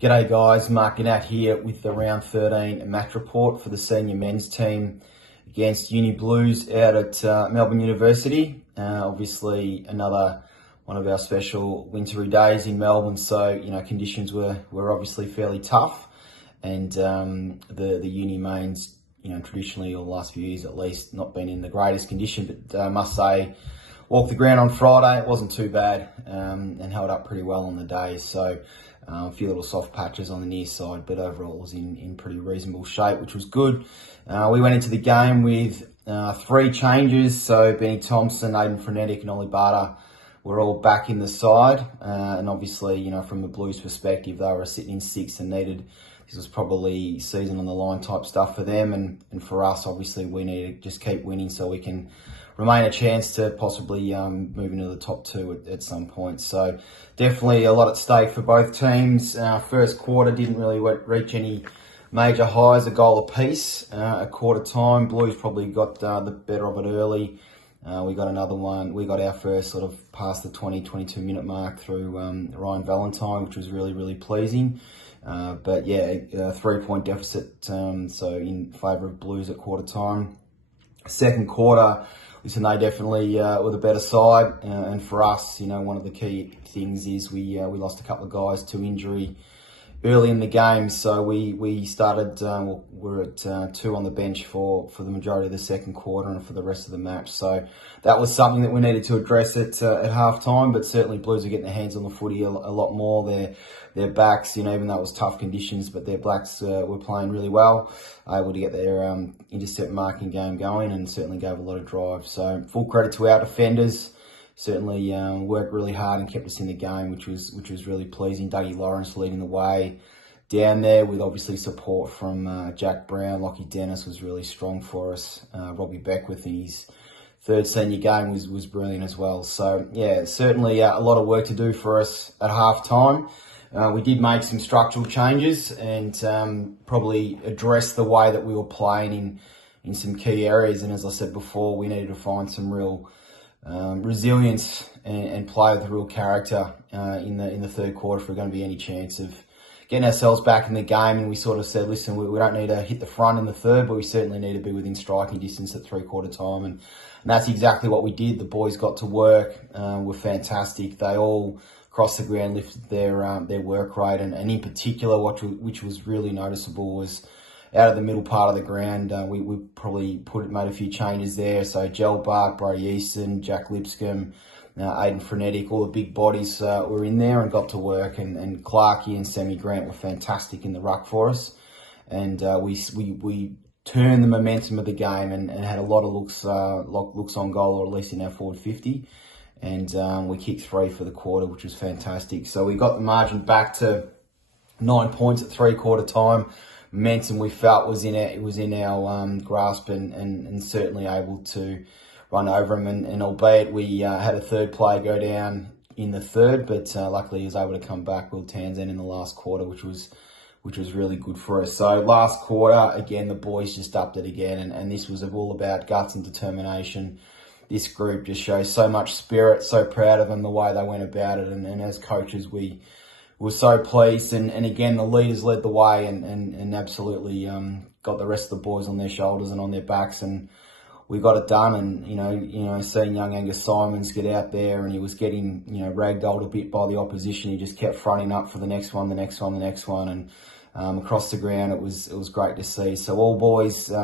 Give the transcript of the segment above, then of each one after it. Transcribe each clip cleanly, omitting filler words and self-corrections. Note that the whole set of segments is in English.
G'day guys, Mark and Nat here with the round 13 match report for the senior men's team against Uni Blues out at Melbourne University. Obviously another one of our special wintry days in Melbourne, so conditions were obviously fairly tough, and the uni mains, traditionally, or the last few years at least, not been in the greatest condition, but I must say, walked the ground on Friday, it wasn't too bad, and held up pretty well on the day. So a few little soft patches on the near side, but overall it was in pretty reasonable shape, which was good. We went into the game with 3 changes, so Benny Thompson, Aiden Frenetic and Ollie Barter were all back in the side, and obviously, from the Blues perspective, they were sitting in 6th and needed, this was probably season on the line type stuff for them, and for us, obviously, we need to just keep winning so we can remain a chance to possibly move into the top 2 at some point. So definitely a lot at stake for both teams. First quarter didn't really reach any major highs, a goal apiece. At quarter time, Blues probably got the better of it early. We got another one. We got our first sort of past the 22 minute mark through Ryan Valentine, which was really pleasing. But yeah, a 3-point deficit, so in favour of Blues at quarter time. Second quarter, listen, they definitely were the better side, and for us, one of the key things is we lost a couple of guys to injury early in the game, so we started, we're at 2 on the bench for the majority of the second quarter and for the rest of the match. So that was something that we needed to address at half time, but certainly Blues are getting their hands on the footy a lot more. Their backs, even though it was tough conditions, but their blacks were playing really well, able to get their intercept marking game going, and certainly gave a lot of drive. So full credit to our defenders. Certainly worked really hard and kept us in the game, which was really pleasing. Dougie Lawrence leading the way down there with obviously support from Jack Brown. Lockie Dennis was really strong for us. Robbie Beckwith in his 3rd senior game was brilliant as well. So yeah, certainly a lot of work to do for us at half time. We did make some structural changes and probably address the way that we were playing in some key areas. And as I said before, we needed to find some real resilience and play with real character in the third quarter if we're going to be any chance of getting ourselves back in the game. And we sort of said, listen, we don't need to hit the front in the third, but we certainly need to be within striking distance at 3/4 time. And that's exactly what we did. The boys got to work, were fantastic. They all across the ground lifted their work rate, and in particular, which was really noticeable, was out of the middle part of the ground. We probably made a few changes there. So Gel Bark, Brody Easton, Jack Lipscomb, Aiden Frenetic, all the big bodies were in there and got to work. And Clarkey and Sammy Grant were fantastic in the ruck for us. And we turned the momentum of the game and had a lot of looks on goal, or at least in our forward 50. And we kicked 3 for the quarter, which was fantastic. So we got the margin back to 9 points at 3/4 time. Momentum we felt was in our grasp, and certainly able to run over him. And albeit we had a third player go down in the third, but luckily he was able to come back, Will Townsend, in the last quarter, which was really good for us. So last quarter, again, the boys just upped it again, and this was all about guts and determination. This group just shows so much spirit, so proud of them, the way they went about it, and as coaches, we were so pleased, and again, the leaders led the way and absolutely got the rest of the boys on their shoulders and on their backs, and we got it done. And seeing young Angus Simons get out there, and he was getting ragdolled a bit by the opposition. He just kept fronting up for the next one, and across the ground, it was great to see. So all boys, they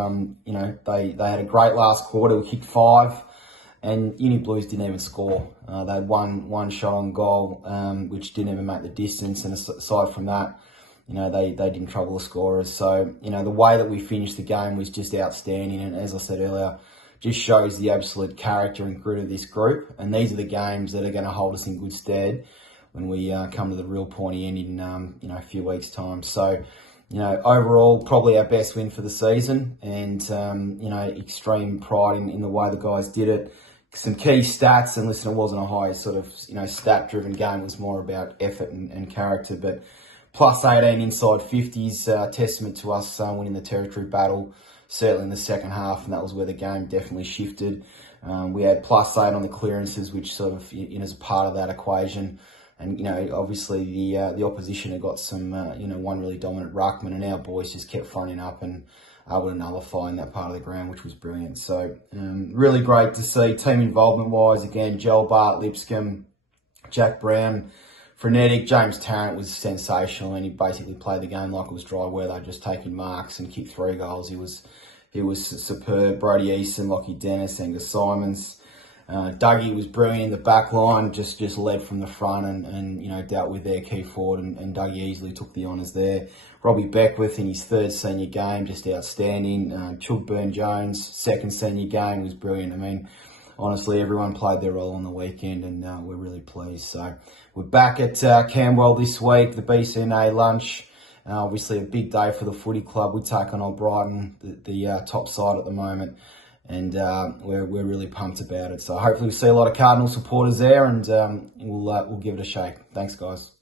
had a great last quarter. We kicked 5. And Uni Blues didn't even score. They had one shot on goal, which didn't even make the distance. And aside from that, they didn't trouble the scorers. So, the way that we finished the game was just outstanding. And as I said earlier, just shows the absolute character and grit of this group. And these are the games that are going to hold us in good stead when we come to the real pointy end in, a few weeks' time. So, overall, probably our best win for the season, and, extreme pride in the way the guys did it. Some key stats, and listen, it wasn't a high sort of, stat-driven game. It was more about effort and character, but plus 18 inside 50s, testament to us winning the territory battle, certainly in the second half, and that was where the game definitely shifted. We had plus 8 on the clearances, which sort of, as a part of that equation, And, you know, obviously the opposition had got some, you know, one really dominant ruckman, and our boys just kept fronting up and able to nullify in that part of the ground, which was brilliant. So really great to see team involvement-wise. Again, Joel Bart, Lipscomb, Jack Brown, frenetic. James Tarrant was sensational, and he basically played the game like it was dry weather, just taking marks and kicked 3 goals. He was superb. Brody Easton, Lockie Dennis, Angus Simons. Dougie was brilliant in the back line, just led from the front and you know, dealt with their key forward, and Dougie easily took the honours there. Robbie Beckwith in his 3rd senior game, just outstanding. Chug Burn-Jones, 2nd senior game, was brilliant. I mean, honestly, everyone played their role on the weekend, and we're really pleased. So we're back at Camberwell this week, the BCNA lunch. Obviously a big day for the footy club. We take on Old Brighton, the top side at the moment. And we're really pumped about it. So hopefully we see a lot of Cardinal supporters there, and we'll give it a shake. Thanks, guys.